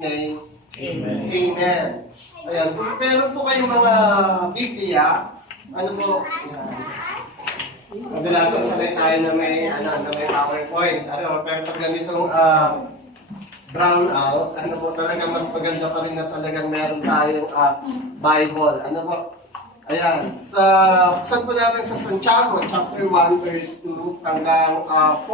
name. Amen. Amen. Ayan. Kung meron po kayong mga Biblia, ano po, kadalasan sanay tayo na may PowerPoint. Pero pag ganitong brown out, ano po talaga mas maganda pa rin na talagang meron tayong Bible. Ano po? Ayan. Buksan po natin sa Santiago, chapter 1, verse 2 hanggang 4.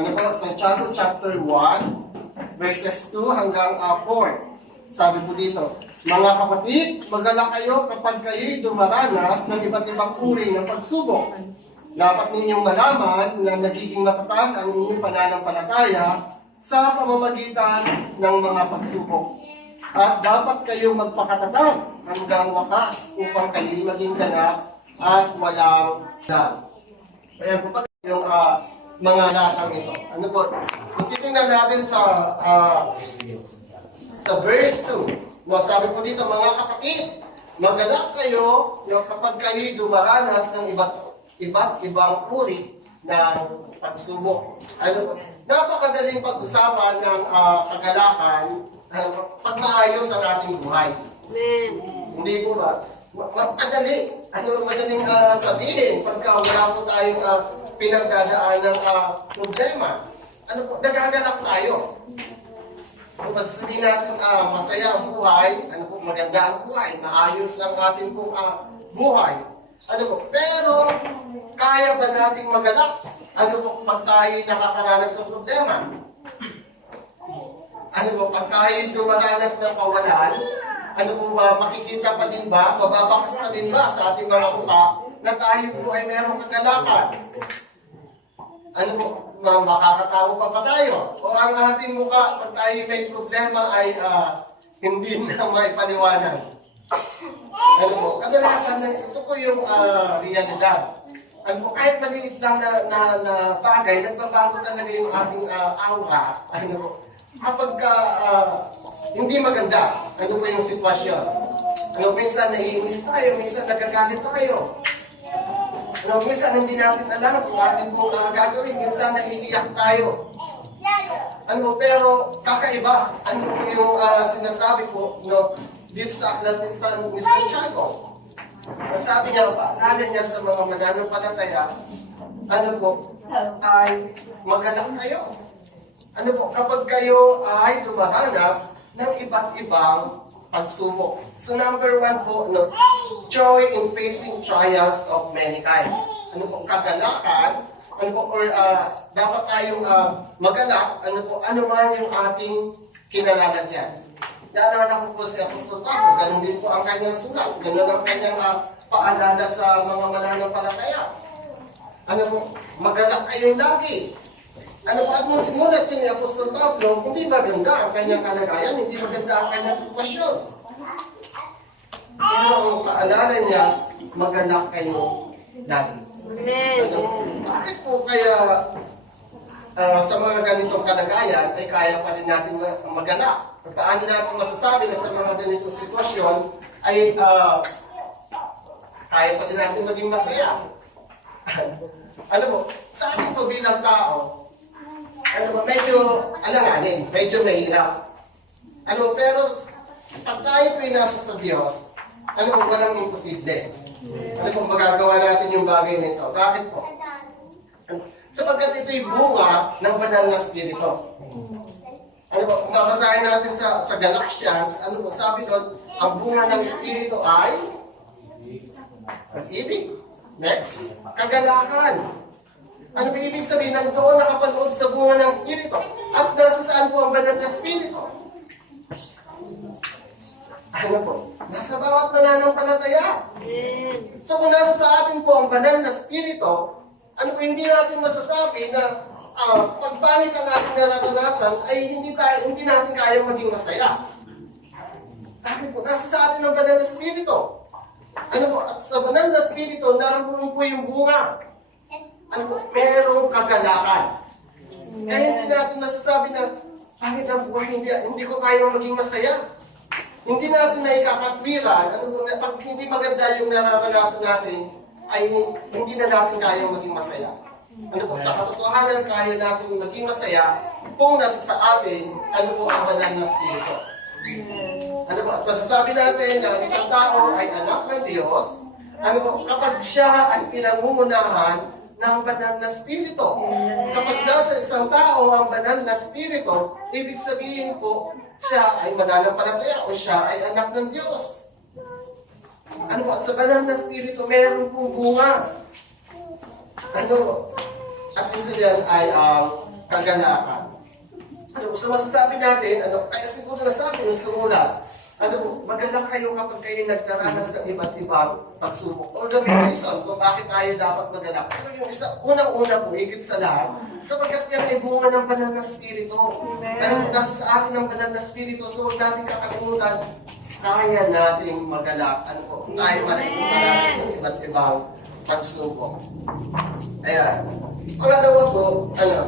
Ano po? Santiago, chapter 1, verses 2 hanggang 4. Sabi po dito, mga kapatid, magalak kayo kapag kayo'y dumaranas ng iba't ibang uri ng pagsubok. Dapat ninyong malaman na nagiging matatag ang inyong pananampalataya sa pamamagitan ng mga pagsubok. At dapat kayong magpakatatag hanggang wakas upang kayo'y maging ganap at walang lang. Ayan po pag yung mga latang ito. Ano po? Kung titingnan natin sa verse 2, sabi po dito, mga kapatid, magalak kayo kapag kayo'y dumaranas ng iba't ibang uri ng pagsubok. Ano, napakadaling pag-usapan ng kagalakan pag maayos ang ating buhay. Hindi po ba? Madaling sabihin pagka wala po tayong pinagdadaan ng problema. Ano po, nagagalak tayo. Kung sabihin natin masaya ang buhay, ano po, maganda ang buhay, maayos ang ating buhay. Ano po, pero kaya ba nating magalak? Ano po, pag tayo nakakaranas ng problema? Ano po, pag tayo dumaranas ng kawalan, ano po ba, makikita pa din ba, mababakas pa din ba sa ating mga mukha na tayo po ay merong kagalakan? Ano po, makakatawa pa ba tayo? O ang ating mukha, pag tayo may problema ay hindi na may paliwanag? Ano po, kadalasan ito po yung realidad. Ano po, kahit maliit lang na bagay, nagbabago talaga yung ating aura. Ano po, kapag hindi maganda, ano po yung sitwasyon? Ano, minsan naiinis tayo, minsan nagagalit tayo. Ano, minsan hindi natin alam kung atin pong gagawin, minsan naiiyak tayo. Ano, pero kakaiba. Ano po yung sinasabi po, dito sa aklat ni Santiago. Sabi niya, paalala niya sa mga mananampalataya, ano po, ay magalak kayo. Ano po, kapag kayo ay dumaranas ng iba't ibang pagsubok. So number 1 po, joy in facing trials of many kinds. Ano po, kagalakan, ano po, or dapat tayong magalak, ano po, ano man yung ating kinalalagyan. Naalala ko po si Apostol Pablo, ganun din po ang kanyang sulat, ganun ang kanyang paalala sa mga mananampalataya. Ano po, magalak kayong lagi. Ano po, at nung simulat ko ni Apostol Pablo, hindi maganda ang kanyang kalagayan, hindi maganda ang kanyang sitwasyon. Pero ang paalala niya, magalak kayo lagi. Ano, bakit po kaya sa mga ganitong kalagayan ay kaya pa rin natin magalak? Paano natin masasabi na sa mga ganitong sitwasyon ay kaya pa rin natin maging masaya? Ano po, sa akin po bilang tao, ano po, medyo alanganin, medyo mahirap. Ano, pero pag tayo po nasa sa Diyos, ano po, walang imposible. Ano po, magagawa natin yung bagay nito. Bakit po? Sapagkat ito'y bunga ng banal na spirito. Ano po, kung babasahin natin sa Galatians, ano po, sabi doon, ang bunga ng espiritu ay pag-ibig. Next, kagalakan. Ano ba ibig sabihin? Nandoon nakapanood sa bunga ng Espiritu. At nasa saan po ang banal na Espiritu? Ano po? Nasa bawat mananampalataya. So kung nasa sa atin po ang banal na Espiritu, ano po, hindi natin masasabi na pag pangit ang ating nararanasan ay hindi natin kaya maging masaya. Bakit po? Nasa sa atin ang banal na Espiritu. Ano po? At sa banal na Espiritu, naroon po yung bunga. Ano po? Pero kagalakan. Kaya hindi natin masasabi na pangit ang buhay, hindi ko kaya maging masaya. Hindi natin naikakatwiran, ano po, pag hindi maganda yung nararanasan natin, ay hindi na natin kaya maging masaya. Ano po, sa katotohanan, kaya natin maging masaya kung nasa sa atin, ano po ang banal na Espiritu. Ano po, at masasabi natin na isang tao ay anak ng Diyos, ano po, kapag siya ay pinangungunahan ng banal na Espiritu. Kapag nasa isang tao ang banal na Espiritu, ibig sabihin po, siya ay mananampalataya o siya ay anak ng Diyos. Ano po, at sa banal na Espiritu, meron pong bunga. Ano, at isa yan ay kaganapan. Ano, so masasabi natin, ano, kaya siguro nasabi ng sumulat, ano po, maganda kayo kapag kayo nagdaranas ng iba't ibang pagsubok. O the main reason kung bakit tayo dapat magalak. Pero yung isa, unang-una po, higit sa lahat, sapagkat yan ay bunga ng banal na Espiritu. Ano po, nasa sa atin ang banal na Espiritu, so huwag natin kakalimutan, kaya nating magalak. Ano po, kung tayo maranasan ng iba't ibang pagsubok. Ayan. Pangalawa po, ano,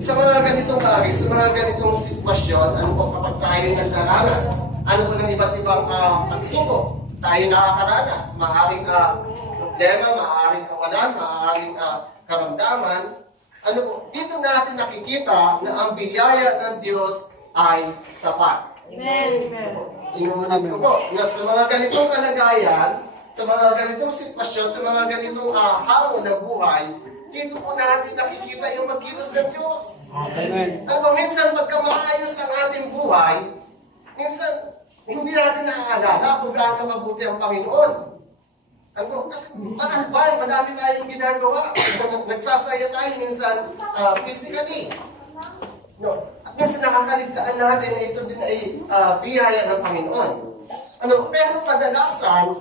sa mga ganitong bagay, sa mga ganitong sitwasyon, ano po kapag tayo nagdaranas, ano po ng iba't ibang pagsubok, tayo nakakaranas, maaaring problema, maaaring kawalan, maaaring karamdaman, ano po, dito natin nakikita na ang biyaya ng Diyos ay sapat. Amen. Inuulit ko po, na sa mga ganitong kalagayan, sa mga ganitong sitwasyon, sa mga ganitong hamon ng buhay, dito po natin nakikita yung magkilos ng Diyos. Amen. Ano ba, minsan pagka maayos ang ating buhay, minsan hindi natin naaalala kung gaano mabuti ang Panginoon. Ano ba, kasi madami tayong ginagawa. Nagsasaya tayo minsan physically. No? At minsan nakakaligtaan natin na ito din ay biyaya ng Panginoon. Ano, pero kadalasan,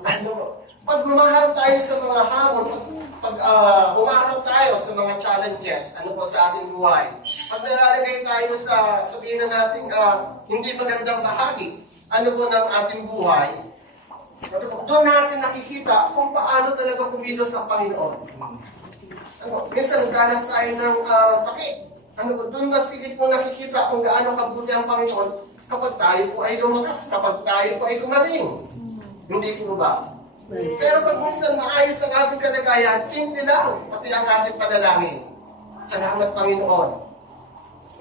pag humaharap tayo sa mga hamon, pag humaharap tayo sa mga challenges, ano po sa ating buhay, pag nalalagay tayo sa, sabihin na natin, hindi magandang bahagi, ano po ng ating buhay, doon natin nakikita kung paano talaga kumilos ang Panginoon. Ano, minsan nagdanas tayo ng sakit. Ano po, doon masigit po nakikita kung gaano kabuti ang Panginoon kapag tayo po ay lumakas, kapag tayo po ay gumaling. Hindi po ba? Pero pag minsan maayos ang ating kalagayan, simple lang, pati ang ating panalangin. Salamat Panginoon.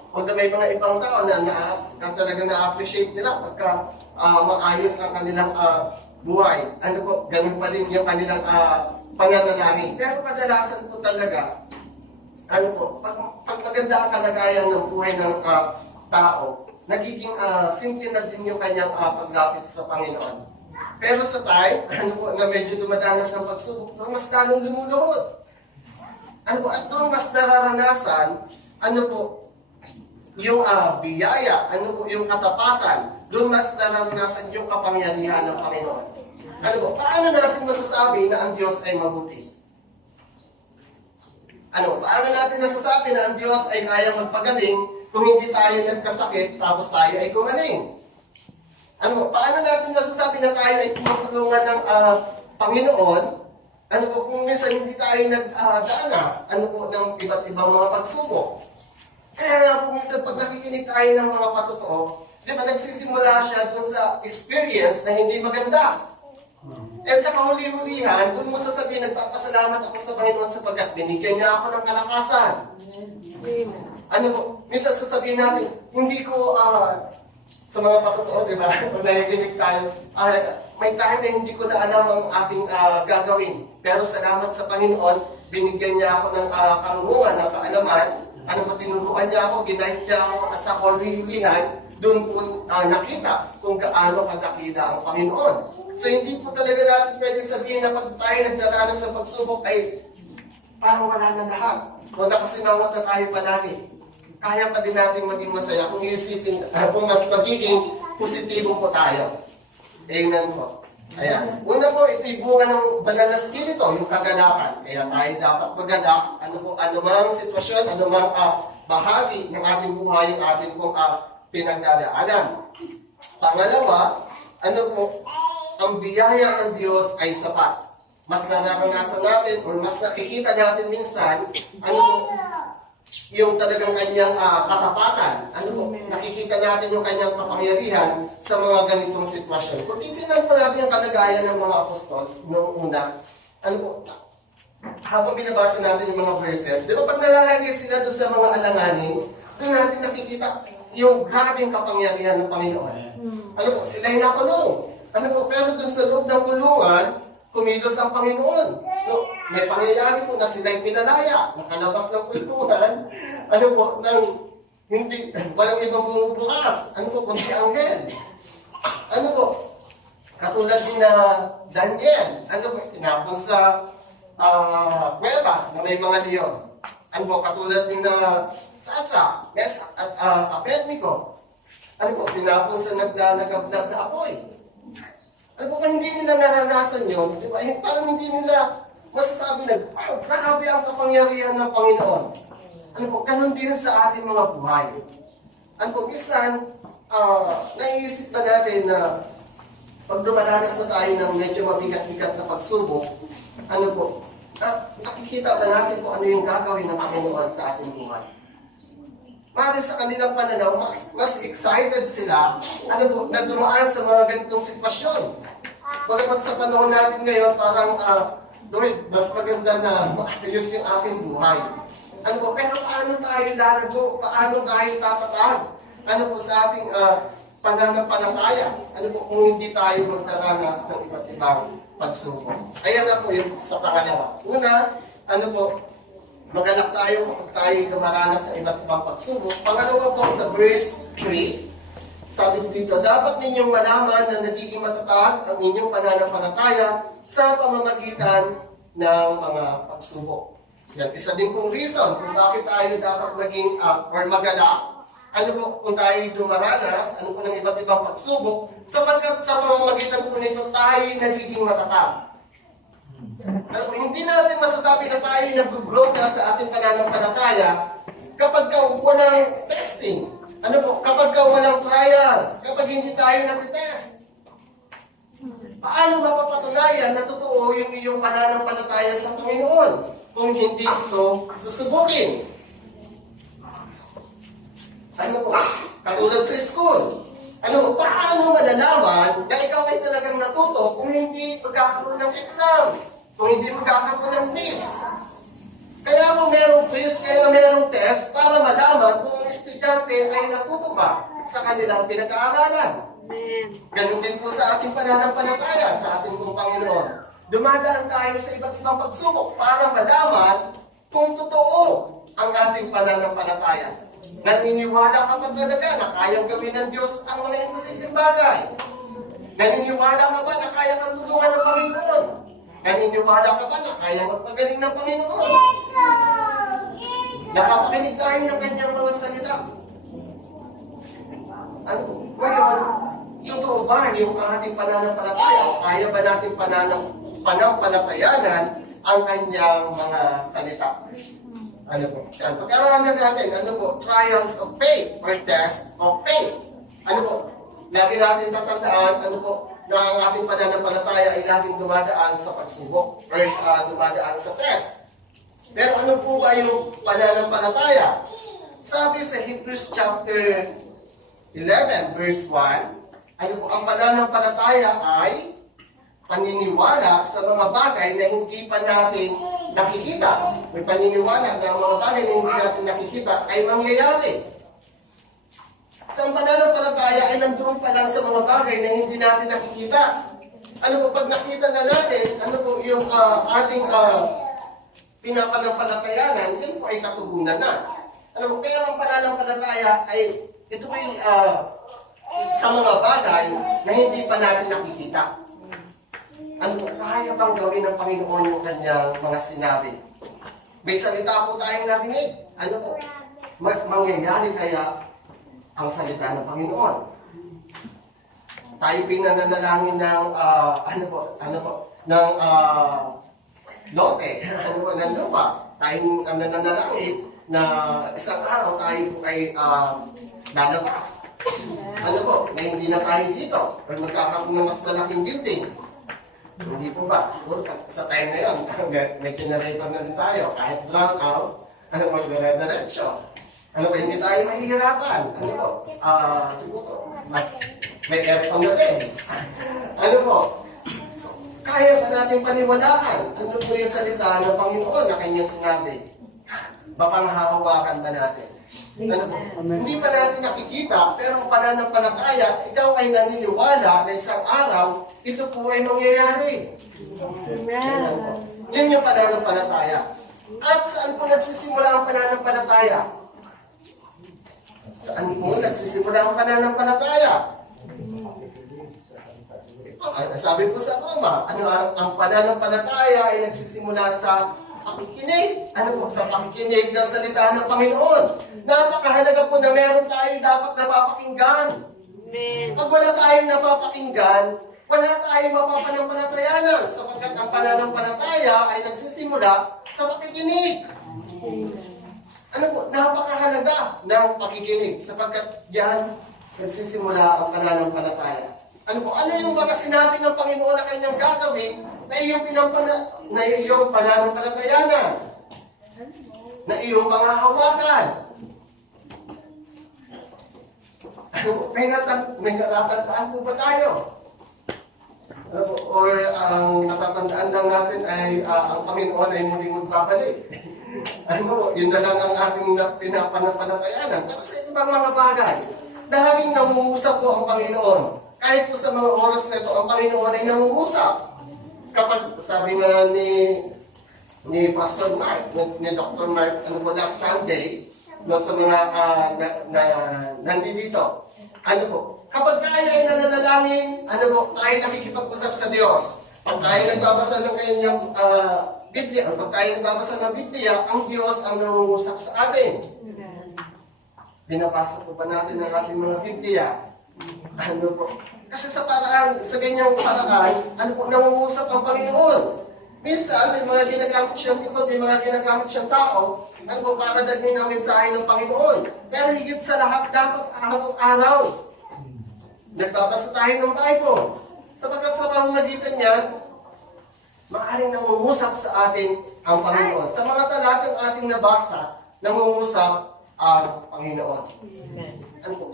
Kung may mga ibang tao na talaga na-appreciate nila pagka maayos ang kanilang buhay. Ano po, ganun pa din yung kanilang pananalangin. Pero kadalasan po talaga, ano po, pag maganda ang kalagayan ng buhay ng tao, nagiging simple na din yung kanyang paglapit sa Panginoon. Pero sa time, ano po, na medyo dumadanas ng pagsubok, doon mas lalong lumuluhod. Ano po, at doon mas nararanasan, ano po, yung biyaya, ano po, yung katapatan, doon mas nararanasan yung kapangyarihan ng Panginoon. Ano po, paano natin masasabi na ang Diyos ay mabuti? Ano, paano natin nasasabi na ang Diyos ay kaya magpagaling kung hindi tayo nagkasakit, tapos tayo ay gumaling? Ano, paano natin masasabi na tayo ay tumutulungan ng Panginoon? Ano po, kung minsan hindi tayo nagdanas, ano po, ng iba't ibang mga pagsubok? Kaya nga po, minsan pag nakikinig tayo ng mga patotoo, di ba nagsisimula siya dun sa experience na hindi maganda? Eh sa kahuli-hulihan, dun mo sasabihin, nagpapasalamat ako sa Panginoon sapagkat binigyan niya ako ng kalakasan. Ano po, minsan sasabihin natin, hindi ko sa mga patotoo, di ba? Kung nakikinig tayo, may time na hindi ko na alam ang aking gagawin. Pero salamat sa Panginoon, binigyan niya ako ng karunungan, ng kaalaman. Ano ba, tinuruan niya ako, ginahit niya ako at sa kahuli-hulihan, doon po nakita kung gaano kadakila ang Panginoon. So hindi po talaga natin pwede sabihin na pag tayo nagdaranas ng pagsubok ay parang wala na lahat. Kung nakasimangot na tayo palagi, kaya pa din natin maging masaya kung iisipin, kung mas magiging positibo po tayo. Amen po. Ayan. Una po, ito'y bunga ng banal na Espiritu, yung kagalakan. Kaya tayo dapat magalak, anumang sitwasyon, anumang bahagi ng ating buhay, yung ating pong pinagdadaanan. Pangalawa, ang biyaya ng Diyos ay sapat. Mas nararanasan natin, or mas nakikita natin minsan, yung talagang kanyang katapatan. Nakikita natin yung kanyang kapangyarihan sa mga ganitong sitwasyon. Kung titignan po natin yung kalagayan ng mga apostol noong una, habang binabasa natin yung mga verses, di ba pag nalalagay sila doon sa mga alanganin, doon natin nakikita yung grabing kapangyarihan ng Panginoon. Ano po, sila'y nakulong. Ano po, pero doon sa loob ng kulungan, kumilos ang Panginoon. No, may pangyayari po na sila'y pinalaya, nakalabas ng kulungan, ano po, ng hindi, walang ibang bumubukas. Ano po, kundi anghel. Ano po, katulad ni na Daniel, ano po, tinapon sa kuweba na may mga leon. Ano po, katulad ni na Sadra, Meshach at Abednego. Ano po, tinapon sa naglalagablab na apoy. Ano po, kung hindi nila naranasan yun, di ba? Parang hindi nila masasabi na, wow, grabe ang kapangyarihan ng Panginoon. Ano po, ganun din sa ating mga buhay. Ano po, minsan, naiisip ba natin na pag dumaranas na tayo ng medyo mabigat-bigat na pagsubok, ano po, nakikita ba natin kung ano yung gagawin ng Panginoon sa ating buhay? Maaaring sa kanilang pananaw, mas excited sila, ano po, na dumaan sa mga ganitong sitwasyon. Bagamat sa panahon natin ngayon, parang, Lord, mas maganda na maayos yung aking buhay. Ano po, pero paano tayo lalago? Paano tayo tatatag? Ano po sa ating pananampalataya? Ano po kung hindi tayo magdaranas ng iba't ibang pagsubok? Ayan na po yung sa pangalawa. Una, ano po, maganap tayo kung tayo dumaranas sa iba't ibang pagsubok. Pangalawa po sa verse 3, sabi dito, dapat ninyong malaman na nagiging matatag ang inyong pananampalataya sa pamamagitan ng mga pagsubok. Yan, isa din pong reason kung bakit tayo dapat maging or magalak. Ano po, kung tayo dumaranas, ano po ng iba't ibang pagsubok, sapagkat sa pamamagitan po nito tayo nagiging matatag. Ano po, hindi natin masasabi na tayo nag-grow na sa ating pananampalataya kapag walang testing. Ano po, kapag walang trials, kapag hindi tayo nag-test. Paano mapapatunayan na totoo yung iyong pananampalataya sa Panginoon kung hindi ito susubukin? Ano po? Katulad sa school. Ano po? Paano malalaman na ikaw ay talagang natuto kung hindi magkakaroon ng exams? Kung hindi magkakaroon ng quiz? Kaya mo merong quiz, kaya merong test para malaman kung ang estudyante ay natuto ba sa kanilang pinag-aaralan. Ganun din po sa ating pananampalataya sa ating pong Panginoon. Dumadaan tayo sa iba't ibang pagsubok para malaman kung totoo ang ating pananampalataya. Naniniwala ka ba talaga na kayang gawin ng Diyos ang mga imposibleng bagay? Naniniwala ka ba na kayang tulungan ng Panginoon? Naniniwala ka ba na kayang magpagaling ng Panginoon? Nakapakinig tayo ng kanyang mga salita. Ano? Ngayon, totoo ba yung ating pananampalataya? O kaya ba natin panampalatayanan ang kanyang mga salita? Ano po? Yan. Pag-aralan natin, ano po? Trials of faith or test of faith. Ano po? Lagi natin tatandaan, ano po? Na ang ating pananampalataya ay laging dumadaan sa pagsubok or dumadaan sa test. Pero ano po ba yung pananampalataya? Sabi sa Hebrews chapter 11 verse 1, ano po, ang pananampalataya ay paniniwala sa mga bagay na hindi pa natin nakikita. May paniniwala na ang mga bagay na hindi natin nakikita ay mangyayari. Sa ang pananampalataya ay nandoon pa lang sa mga bagay na hindi natin nakikita. Ano po, pag nakita na natin, ano po yung ating pinapanampalatayanan, yan po ay katugunan na. Ano po, pero ang pananampalataya ay ito ay sa mga bagay na hindi pa natin nakikita. Ano po, kaya bang gawin ng Panginoon yung kanyang mga sinabi? May salita po tayong narinig. Ano po, mangyayari kaya ang salita ng Panginoon? Tayo pinananalangin ng ng lote, ng lupa. Tayong nananalangin na isang araw tayo ay lalabas. Ano po, na hindi na tayo dito. Or magkakaroon ng mas malaking building. Hindi po ba? Siguro sa time na yun, may generator na din tayo. Kahit brown out, magdire-diretso. Ano ba, hindi tayo mahihirapan. Ano po, siguro, mas may aircon na din. Ano po, so, Kaya ba natin paniwalaan? Ano po yung salita ng Panginoon na kanyang sinabi? Mapanghahawakan ba natin? Ano po? Hindi pa natin nakikita, pero ang pananampalataya, ikaw ay naniniwala na isang araw, ito po ay mangyayari. Yan yung pananampalataya. At saan po nagsisimula ang pananampalataya? Saan po nagsisimula ang pananampalataya? Sabi po sa Roma, ang pananampalataya ay nagsisimula sa pakikinig. Ano po? Sa pakikinig ng salita ng Panginoon. Napakahalaga po na meron tayong dapat napapakinggan. Pag wala tayong napapakinggan, wala tayong mapapanampalatayanan sapagkat ang pananampalataya ay nagsisimula sa pakikinig. Ano po? Napakahalaga ng pakikinig sapagkat yan nagsisimula ang pananampalataya. Ano po? Ano yung mga sinabi ng Panginoon na kanyang gagawin na iyong pananampalatayanan? Na iyong panghahawakan? Ano po? May natatandaan po ba tayo? Ano po? Or ang natatandaan lang natin ay ang Panginoon ay muling magbabalik. Ano po? Yun na lang ang ating pinapanampalatayanan. Pero sa ibang mga bagay, laging nangungusap po ang Panginoon. Kahit po sa mga oras na ito, ang Panginoon ay nangungusap. Kapag sabi nga ni Pastor Mark, ni Dr. Mark, ano po, last Sunday, no, sa mga nandito, ano po, kapag tayo ay nananalangin, ano po, tayo nakikipag-usap sa Diyos. Pag tayo nagbabasa ng kanyang Biblia, pag tayo nagbabasa ng Biblia, ang Diyos ang nangungusap sa atin. Binabasa po ba natin ang ating mga Biblia? Ano po? Kasi sa ganyang paraan, ano po, nangungusap ang Panginoon. Minsan, may mga ginagamit siyang ito, may mga ginagamit siyang tao, ano po, para dalhin ang mensahe ng Panginoon. Pero higit sa lahat, dapat araw-araw, nagbabasa tayo ng Bible. Sapagkat sa pamamagitan niyan, maaaring nangungusap sa atin ang Panginoon. Sa mga talatang ating nabasa, nangungusap ang Panginoon. Ano po?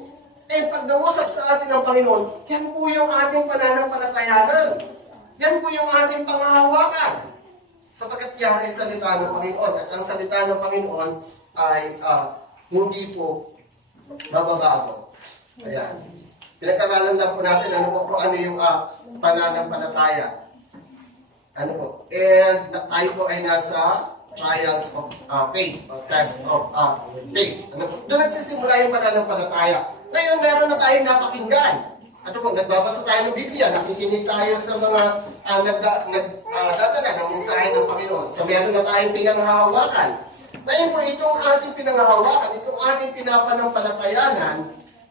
And pag nangusap sa atin ng Panginoon, yan po yung ating pananampalatayanan. Yan po yung ating panghahawakan. Sapagkat yan ay salita ng Panginoon. At ang salita ng Panginoon ay hindi po mababago. Ayan. Pinagkakalan lang po natin ano po kung ano yung pananampalataya. Ano po? And tayo po ay nasa trials of faith, or test of faith. Ano po? Doon nagsisimula yung pananampalataya. Ngayon, meron na tayong napakinggan. Ano po, nagbabasa tayo ng Biblia, nakikinig tayo sa mga nagdadala ng mensahe ng Panginoon. So, meron na tayong pinanghahawakan. Ngayon po, itong ating pinanghahawakan, itong ating pinapanampalatayanan,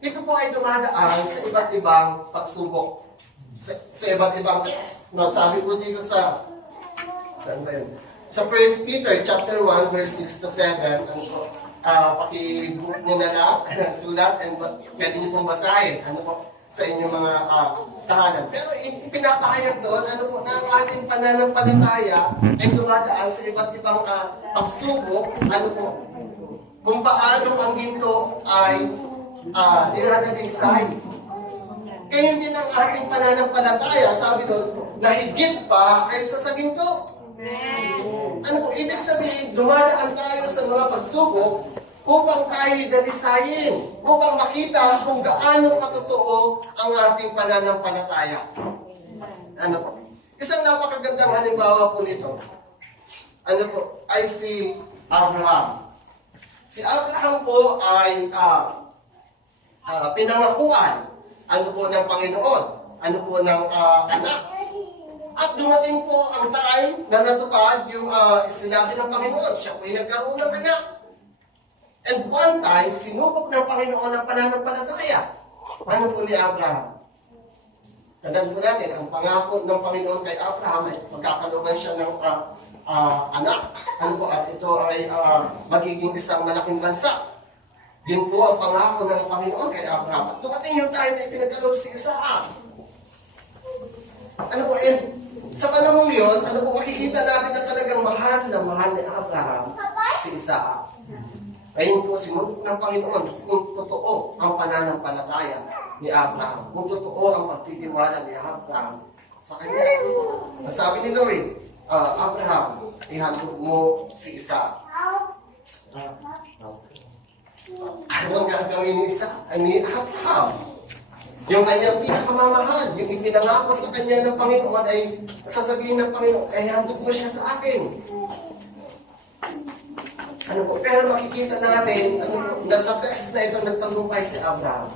ito po ay dumadaan sa iba't ibang pagsubok. Sa iba't ibang text. No, sabi po dito sa saan ba yun? Sa 1 Peter chapter 1, verse 6 to 7, ano po, paki-book nyo na lang, sulat, and pwede nyo pong basahin, ano po, sa inyong mga tahanan. Pero pinapahayag doon, ano po, na ang ating pananampalataya ay dumadaan sa iba't ibang pagsubok, ano po, kung paano ang ginto ay dinadalisay. Kaya hindi ang ating pananampalataya, sabi doon, na higit pa kaysa sa ginto. Ano po, ibig sabihin, dumadaan tayo sa mga pagsubok upang tayo dalisayin, upang makita kung gaano katotoo ang ating pananampalataya. Ano po? Isang napakagandang halimbawa po nito, ano po, ay si Abraham. Si Abraham po ay pinangakuan, ano po ng Panginoon, ano po ng anak. At dumating po ang time na natupad yung sinabi ng Panginoon. Siya po ay nagkaroon ng anak. And one time, sinubok ng Panginoon ang pananampalataya. Ano po ni Abraham? Tandaan po natin, ang pangako ng Panginoon kay Abraham ay magkakaroon siya ng anak. Ano po, at ito ay magiging isang malaking bansa. Yun po ang pangako ng Panginoon kay Abraham. At dumating yung time na ipinagkaloob si Isaac. Ano po, and sa panahon yun, ano po, makikita natin na talagang mahal ni Abraham si Isaac. Ngayon po, sinubok ng Panginoon kung totoo ang pananampalataya ni Abraham, kung totoo ang pagtitiwala ni Abraham sa kanya. Ang sabi ni Lord, Abraham, ihandog mo si Isaac. Ano ang gagawin ni Isaac? Ni Abraham? Yung kanyang pinakamamahal, yung ipinangako sa kanya ng Panginoon ay sasabihin ng Panginoon, ay handog mo siya sa akin. Ano po? Pero makikita natin na sa text na ito nagtagumpay si Abraham.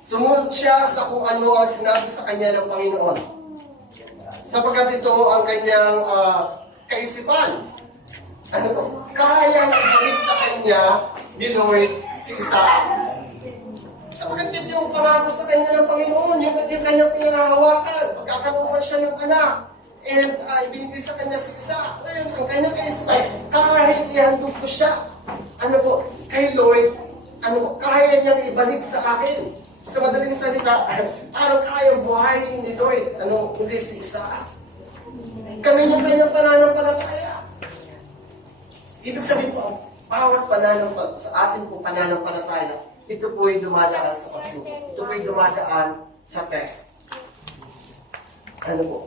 Sumunod siya sa kung ano ang sinabi sa kanya ng Panginoon. Sapagkat ito ang kanyang kaisipan. Ano po? Kaya ibalik sa kanya ni Lord si Isaac. Sapagkat yun yung pangako sa kanya ng Panginoon, yung kanyang pinangahawakan. Pagkakaluhan siya ng anak. And ibinigay sa kanya si Isaac. Ngayon, ang kanyang kaisipan, kahit ihandog ko siya, ano po, kay Lord, ano po, kaya niyang ibalik sa akin. Sa madaling salita, parang kayang buhayin ni Lord, hindi si Isaac. Kami yung kanyang pananampalataya. Ibig sabihin po, bawat sa atin po pananampalataya, ito po ay dumadaan sa pagsubok. Ito po ay dumadaan sa test. Ano po?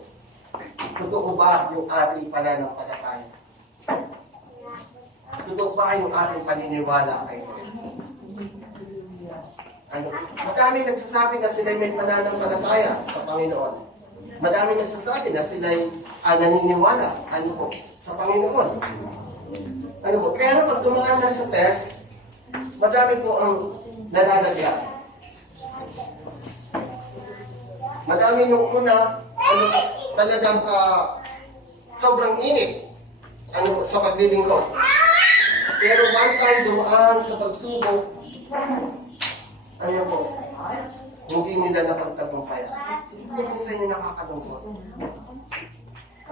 Totoo ba yung ating pananampalataya? Totoo ba yung ating paniniwala kay Lord? Madami nagsasabi na sila'y may pananampalataya sa Panginoon. Madami nagsasabi na sila'y naniniwala sa Panginoon. Pero pag dumaan na sa test, madami po ang nalalagyan. Madami yung una, talagang sobrang init sa paglilingkod. Pero one time dumaan sa pagsubok, hindi nila napagtagumpayan. Hindi po sa inyo nakakalungkot.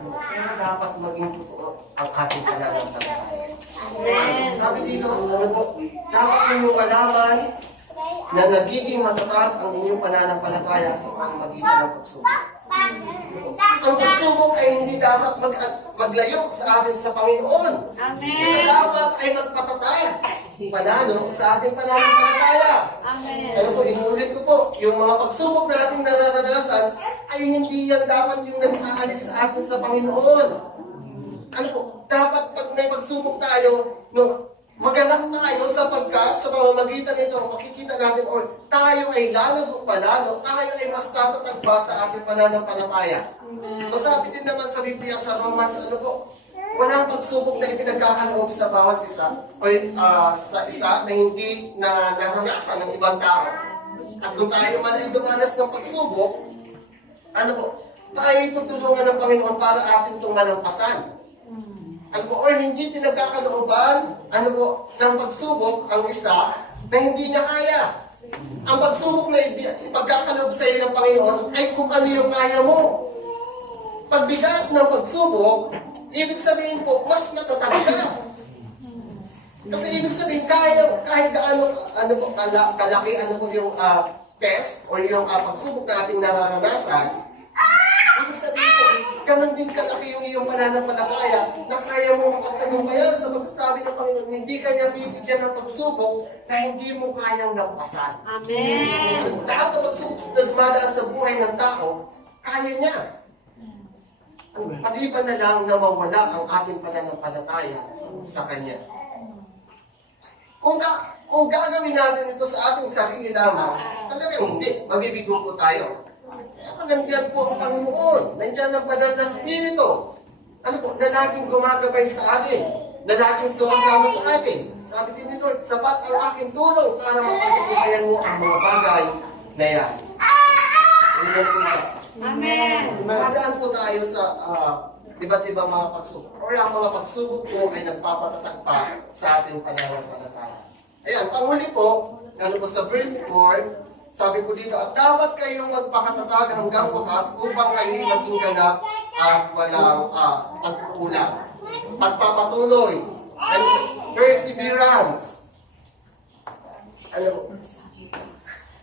Pero dapat maging totoo ang ating pananampalataya. Sabi dito, dapat ninyong malaman na nagiging matatag ang inyong pananampalataya sa pamamagitan ng pagsubok. Ang pagsubok ay hindi dapat maglayo sa atin sa Panginoon. Amen. Ito dapat ay magpatatag sa ating pananampalataya. Amen. Inuulit ko po, yung mga pagsubok na ating nararanasan ay hindi yan dapat yung nag-aalis sa atin sa Panginoon. Dapat pag may pagsubok tayo, maganap tayo sapagkat sa pamamagitan nito, makikita natin, tayo ay lalo palalo, tayo ay mas tatatag pa sa ating pananampalataya. Masabi din naman sa Biblia sa Romans, walang pagsubok na ipinagkakaloob sa bawat isa o sa isa na hindi na naranasan ng ibang tao. At kung tayo man ay dumanas ng pagsubok, tayo tutulungan ng Panginoon para atin itong malampasan. Hindi pinagkakalooban, ng pagsubok ang isa na hindi niya kaya. Ang pagsubok na ipagkakaloob sa iyo ng Panginoon ay kung ano yung kaya mo. Pagbigat ng pagsubok, ibig sabihin po, mas matatag ka. Kasi ibig sabihin, kahit gaano, kalaki, yung test, or yung pagsubok na ating nararanasan, ibig sabihin po, ganun din kalaki yung iyong pananampalataya na kaya mo magtagumpayan sa magsasabi ng Panginoon, hindi ka niya bibigyan ng pagsubok na hindi mo kayang lampasan. Amen. Lahat ng pagsubok na dumadaan sa buhay ng tao, kaya niya. Maliban na lang na mawala ang ating pananampalataya sa Kanya. Kung gagawin natin ito sa ating sarili lamang, talagang hindi. Mabibigo po tayo. Pero nandiyan po ang Panginoon. Nandiyan ang banal na Espiritu. Na laging gumagabay sa atin. Na laging sumasama sa atin. Sabi din ni Lord, sapat ang aking tulong para mapagpapagayan mo ang mga bagay na yan. Amen. Madaan po tayo sa iba't ibang mga pagsubok. Or ang mga pagsubok po ay nagpapatatag pa sa ating pananampalataya. Ayan, panghuli po, sa verse 4, sabi po dito, at dapat kayong magpakatatag hanggang wakas upang kayo maging ganap at walang pagkukulang. Pagpapatuloy, and perseverance.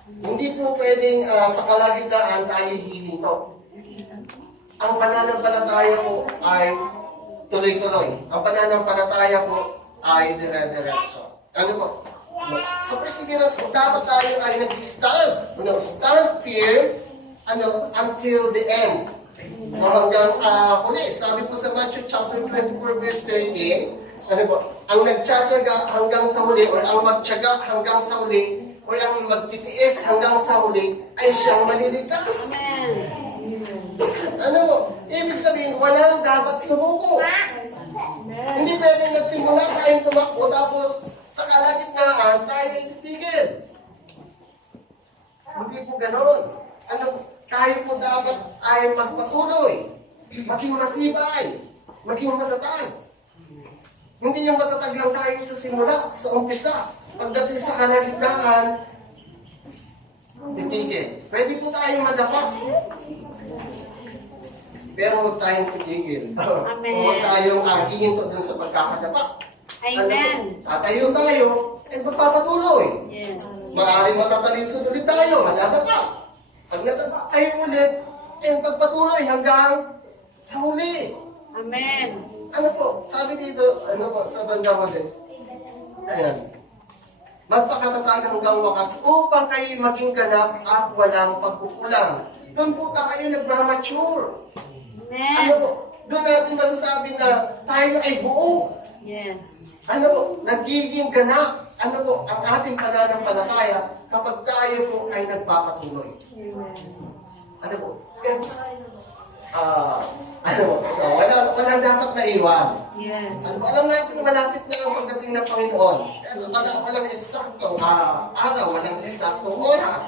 Hindi po pwedeng sa kalagitnaan tayo hihinto. Ang pananampalataya po ay tuloy-tuloy. Ang pananampalataya po ay dire-diretso. Sa perseverance po, dapat tayo ay nag-stand. Stand firm until the end. So hanggang huli, sabi po sa Matthew chapter 24 verse 13, ang nagtsatsaga hanggang sa huli, or ang magtsaga hanggang sa huli, or ang magtitiis hanggang sa huli, ay siyang maliligtas. Ibig sabihin, walang dapat sumuko. Hindi pwedeng nagsimula tayong tumakbo, tapos sa kalagitnaan, tayo ay titigil. Hindi po ganon. Tayo po dapat ay magpatuloy, maging matibay, maging matatag. Hindi yung matatag lang tayo sa simula, sa umpisa. Pagdating sa kalagitnaan, titigil. Pwede po tayong madapa. Pero huwag tayong titigil. Amen. Huwag tayong hihinto dun sa pagkakadapa. Amen. Tatayo tayo, at magpapatuloy. Yes. Maaaring matatalisod ulit tayo, madadapa. Pag nadapa tayo ulit, magpatuloy hanggang sa huli. Amen. Sabi dito, sa banda mo din. Ayan. Magpakatatag hanggang wakas upang kayo maging ganap at walang pagkukulang. Doon po tayo nagmamature. Amen. Doon natin masasabi na tayo ay buo. Yes. Nagiging ganap. Ang ating pananampalataya kapag tayo po ay nagpapatuloy. Walang dapat na iwan. Yes. Alam natin malapit na ang pagdating ng Panginoon. Walang eksaktong araw, walang eksaktong oras,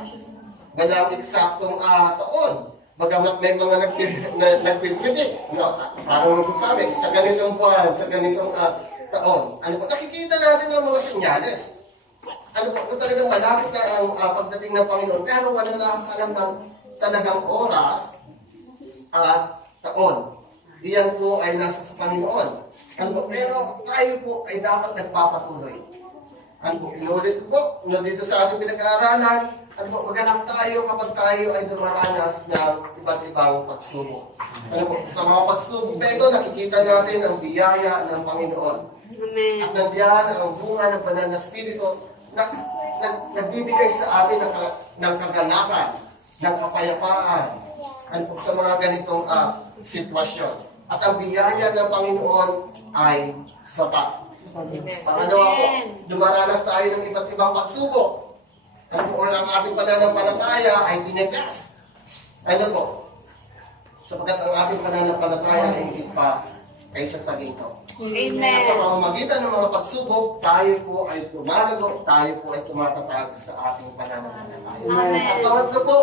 walang eksaktong taon. Bagamat may mga nagpipredict, parang sabi, sa ganitong buwan, sa ganitong taon. Nakikita natin ang mga senyales. Talagang malapit na ang pagdating ng Panginoon, pero wala lang alam ng talagang oras at taon. Diyan po ay nasa sa Panginoon. Pero tayo po ay dapat nagpapatuloy. Inulit po, dito sa ating pinag-aaralan, maganap tayo kapag tayo ay dumaranas ng iba't ibang pagsubok. Sa mga pagsubok na ito, nakikita natin ang biyaya ng Panginoon. Amen. At nandiyan ang bunga ng banal na Espiritu na nagbibigay sa atin ng kagalakan, ng kapayapaan, sa mga ganitong sitwasyon. At ang biyaya ng Panginoon ay sapat. Pangalawa po, dumaranas tayo ng iba't ibang pagsubok. Or ang ating pananampalataya ay tinigas. Sapagkat ang ating pananampalataya ay higit pa kaysa sa ginto. Amen. At sa pamamagitan ng mga pagsubok, tayo po ay tumalago, tayo po ay tumatatag sa ating pananampalataya. Amen. At pangatlo po,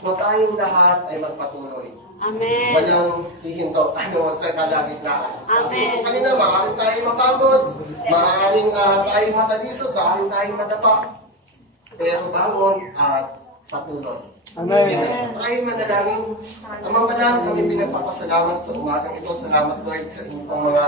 na tayong lahat ay magpatuloy. Amen. Walang hihinto sa kalagitnaan. Sabi ko Amen. kanina, maaaring tayo mapagod, maaaring tayo matalisod, maaaring tayo madapa. Pero bangon at patuloy. Amen. Tayo manalangin. Amang banal, kami pinagpapasalamat sa umagang ito. Salamat Lord sa inyong mga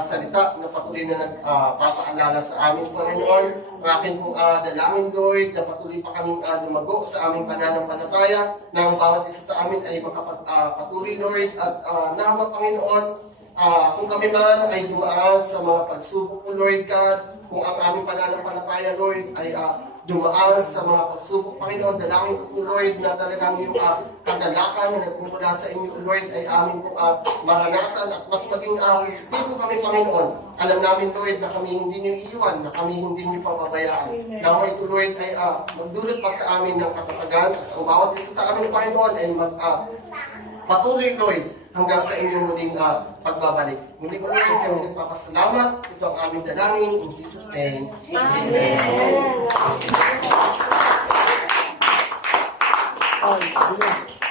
salita na patuloy na nagpapaalala sa amin, Panginoon. Ang aking pong dalangin, Lord, na patuloy pa kaming lumago sa aming pananampalataya, na ang bawat isa sa amin ay makapatuloy, Lord, at nawa, Panginoon, kung kami man ay dumaan sa mga pagsubok, Lord God, kung ang aming pananampalataya, Lord, ay dumaan sa mga pagsubok, Panginoon, dalangin ko, Lord, na talagang yung kagalakan na nagmumula sa inyo, Lord, ay aming maranasan at mas maging resiptibo kami, Panginoon. Alam namin, Lord, na kami hindi niyo iiwan, na kami hindi niyo pababayaan. Nawa ito, Lord, ay magdulot pa sa amin ng katatagan at ang bawat isa sa amin, Panginoon, ay patuloy, Lord, hanggang sa inyong muling pagbabalik. Hindi ko, Lord, kami nagpapasalamat. Ito ang aming dalangin. In Jesus' name, Amen. Amen. Amen.